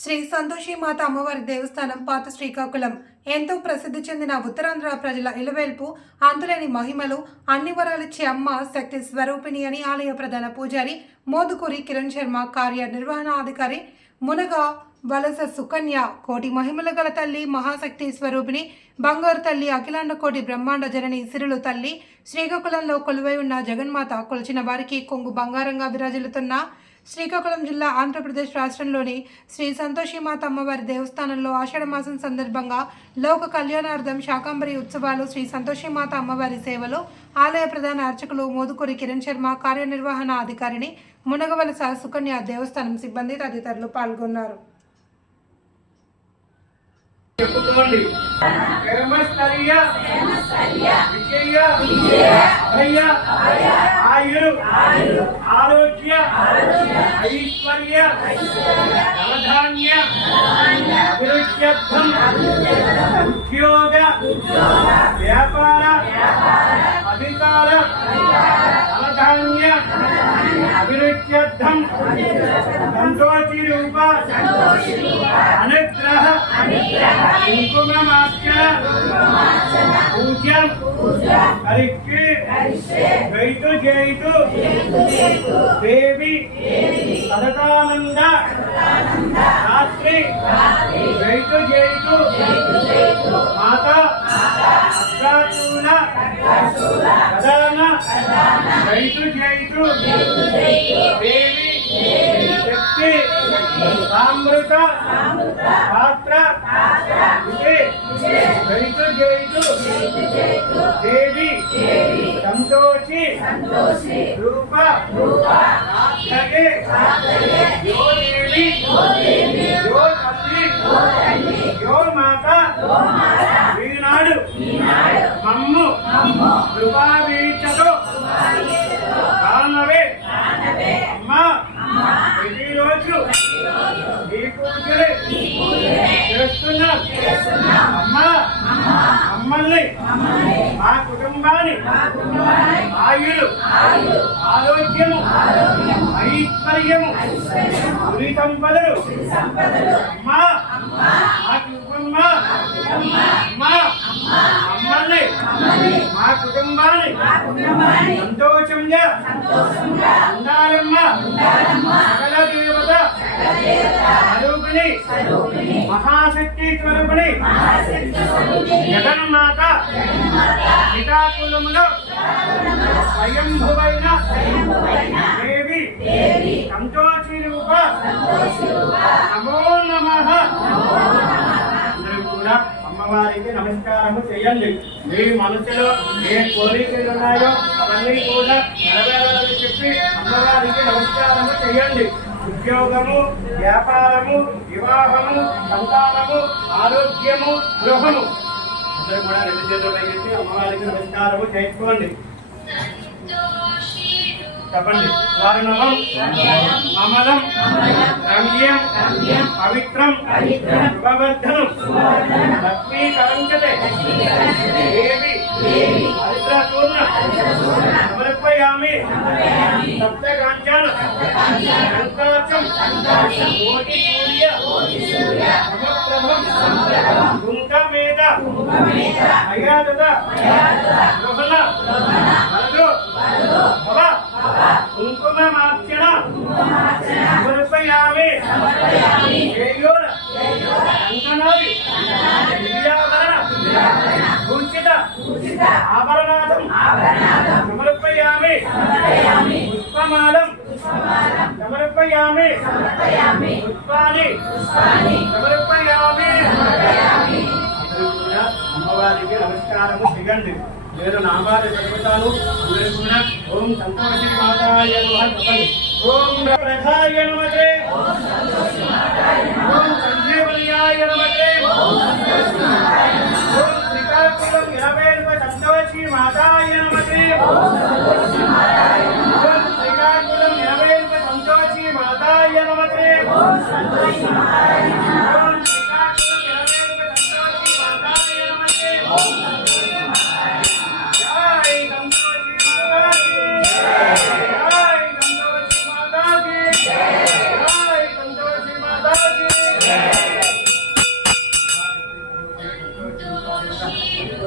శ్రీ సంతోషి మాత అమ్మవారి దేవస్థానం పాత శ్రీకాకుళం. ఎంతో ప్రసిద్ధి చెందిన ఉత్తరాంధ్ర ప్రజల ఇలవేల్పు అంతులేని మహిమలు అన్ని వరాలిచ్చే అమ్మ శక్తి స్వరూపిణి అని ఆలయ ప్రధాన పూజారి మోదుకూరి కిరణ్ శర్మ కార్యనిర్వహణాధికారి మునగ వలస సుకన్య కోటి మహిమలు గల తల్లి మహాశక్తి స్వరూపిణి బంగారు తల్లి అఖిలాండ కోటి బ్రహ్మాండ జనని సిరులు తల్లి శ్రీకాకుళంలో కొలువై ఉన్న జగన్మాత కొలిచిన వారికి కొంగు బంగారంగా విరాజిల్లుతున్న శ్రీకాకుళం జిల్లా ఆంధ్రప్రదేశ్ రాష్ట్రంలోని శ్రీ సంతోషిమాత అమ్మవారి దేవస్థానంలో ఆషాఢ మాసం సందర్భంగా లోక కళ్యాణార్థం శాకాంబరి ఉత్సవాలు శ్రీ సంతోషిమాత అమ్మవారి సేవలో ఆలయ ప్రధాన అర్చకులు మోదుకూరి కిరణ్ శర్మ కార్యనిర్వహణ అధికారిని మునగవలస సుకన్య దేవస్థానం సిబ్బంది తదితరులు పాల్గొన్నారు. చెప్పుకోండి విజయ అభయ ఆయురు ఆరోగ్య ఐశ్వర్య ధనధాన్య అభివృద్ధ్యర్థం ఉద్యోగ వ్యాపార అధికార ధనధాన్య అభివృద్ధ్యర్థం సంతోషి రూప అనుగ్రహ కుంకుమమార్చన పూజ్యం హరికి. జైతు జైతు. దేవి. సదకానంద రాత్రి. జైతు జైతు. మాత. అగ్రాచూల ప్రధాన. జైతు జైతు. దేవి. శక్తి. సామృత. పాత్ర. జైతు జైతు దేవి సంతోషి రూప రాత్రగే మమ్మల్ని మా కుటుంబాన్ని ఆయుడు ఆరోగ్యము ఐశ్వర్యము గురి సంపదలు. అమ్మా మా కుటుంబ అమ్మా మమ్మల్ని మా కుటుంబాన్ని సంతోషంగా ఉండాలమ్మా. సకల దేవత స్వరూపిణి. మహాశక్తి స్వరూపిణి. జగన్మాత. శ్రీకాకుళములో స్వయంభువైన. దేవి. సంతోషి రూప నమో నమః. అందరూ కూడా అమ్మవారికి నమస్కారము చేయండి. మీ మనసులో ఏ కోరికలు ఉన్నాయో అవన్నీ కూడా నెరవేరాలని చెప్పి అమ్మవారికి నమస్కారము చేయండి. ఉద్యోగము వ్యాపారము వివాహము సంతానము ఆరోగ్యము గృహము. అందరూ కూడా రెండు చేతులు పైకెత్తి అమ్మవారికి నమస్కారము చేసుకోండి చెప్పండి. వారణమం అమలం రమ్యం పవిత్రం శుభవర్ధనం లక్ష్మీ కరంచతే. దేవి హరిద్రసూర్ణ సమర్పయామి సప్తకాంచన సంకాచం కోటి సూర్య సమప్రభం కుంకమేద అయాదత గృహణ వరదు. భవ. కుంకుమమార్చన. సమర్పయామి. చేయూర కంకణాది దివ్యాభరణ భూషిత సమర్పయామి. పుష్పమాలం సమర్పయామి. పుష్పాని. అమ్మవారికి నమస్కారము చేయండి నేను నామాలు చదువుతాను అందరూ కూడా ఓం సంతోషి మాతాయ చెప్పండి ఓం రథాయ నమతే ఓం సంజీవనియాయ నమతే ఓం శ్రీకాకుళం ఇరవై సంతోషి మాతాయ నమతే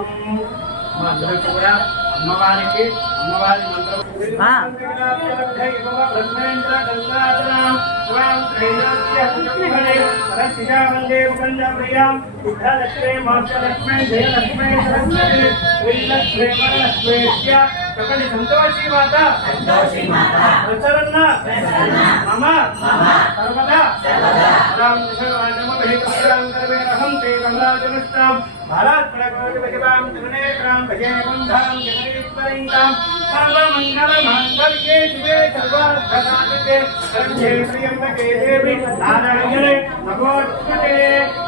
మంత్రపుష్పం మా అందరూ కూడా అమ్మవారికి అమ్మవారి ఆ. సంతోషి మాత ప్రసరన్న మమ సర్వదా రామ్ అహం తే కమలాజనుష్టాం భారత్ప్రకోటిపతివాం త్రినేత్రాం భజేకుంధాం జగదీశ్వరీంతాం సర్వమంగళమాంగళ్యే శివే సర్వార్థసాధికే శరణ్యే శ్రీయంబకే దేవి నారాయణే నమోస్తుతే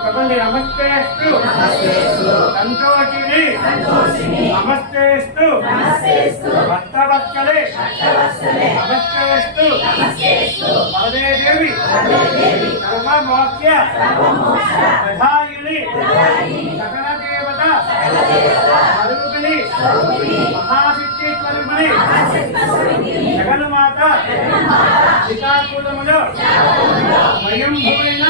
చెప్పండి నమస్తేస్తు సంతోషిని నమస్తేస్తు భక్తవత్సలే నమస్తేస్తు వరదే దేవి సర్వమోక్ష్య ప్రధాయిని సకల దేవత స్వరూపిణి మహాశక్తి స్వరూపిణి జగన్మాత శ్రీకాకుళములో స్వయంభువైన